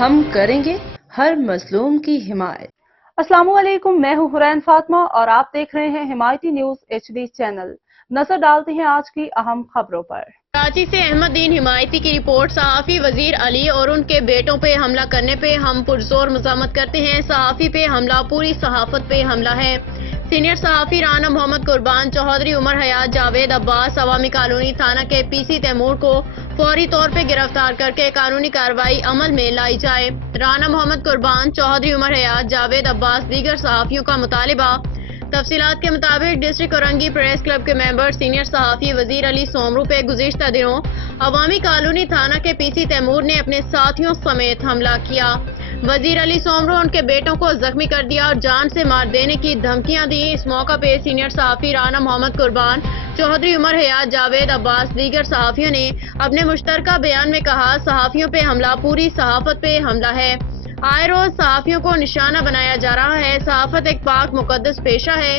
ہم کریں گے ہر مظلوم کی حمایت۔ السلام علیکم، میں ہوں حرین فاطمہ اور آپ دیکھ رہے ہیں حمایتی نیوز HD چینل۔ نظر ڈالتے ہیں آج کی اہم خبروں پر۔ کراچی سے احمد دین حمایتی کی رپورٹ۔ صحافی وزیر علی اور ان کے بیٹوں پہ حملہ کرنے پہ ہم پرزور مذمت کرتے ہیں۔ صحافی پہ حملہ پوری صحافت پہ حملہ ہے۔ سینئر صحافی رانا محمد قربان چودھری، عمر حیات، جاوید عباس، عوامی کالونی تھانہ کے PC تیمور کو فوری طور پہ گرفتار کر کے قانونی کارروائی عمل میں لائی جائے۔ رانا محمد قربان چودھری، عمر حیات، جاوید عباس، دیگر صحافیوں کا مطالبہ۔ تفصیلات کے مطابق ڈسٹرکٹ اورنگی پریس کلب کے ممبر سینئر صحافی وزیر علی سومرو پہ گزشتہ دنوں عوامی کالونی تھانہ کے PC تیمور نے اپنے ساتھیوں سمیت حملہ کیا۔ وزیر علی سومرو ان کے بیٹوں کو زخمی کر دیا اور جان سے مار دینے کی دھمکیاں دی۔ اس موقع پہ سینئر صحافی رانا محمد قربان چودھری، عمر حیات، جاوید عباس، دیگر صحافیوں نے اپنے مشترکہ بیان میں کہا، صحافیوں پہ حملہ پوری صحافت پہ حملہ ہے۔ آئے روز صحافیوں کو نشانہ بنایا جا رہا ہے۔ صحافت ایک پاک مقدس پیشہ ہے۔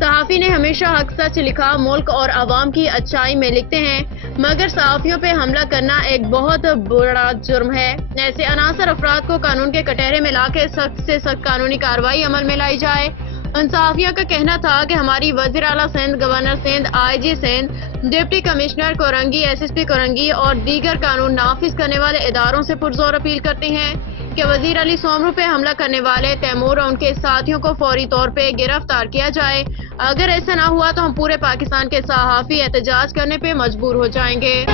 صحافی نے ہمیشہ حق سچ لکھا، ملک اور عوام کی اچھائی میں لکھتے ہیں، مگر صحافیوں پہ حملہ کرنا ایک بہت بڑا جرم ہے۔ ایسے عناصر افراد کو قانون کے کٹہرے میں لا کے سخت سے سخت قانونی کارروائی عمل میں لائی جائے۔ ان صحافیوں کا کہنا تھا کہ ہماری وزیر اعلیٰ Sindh, governor Sindh, IG Sindh, deputy commissioner Korangi, SSP Korangi اور دیگر قانون نافذ کرنے والے اداروں سے پرزور اپیل کرتے ہیں کہ وزیر علی سومرو پہ حملہ کرنے والے تیمور اور ان کے ساتھیوں کو فوری طور پہ گرفتار کیا جائے۔ اگر ایسا نہ ہوا تو ہم پورے پاکستان کے صحافی احتجاج کرنے پہ مجبور ہو جائیں گے۔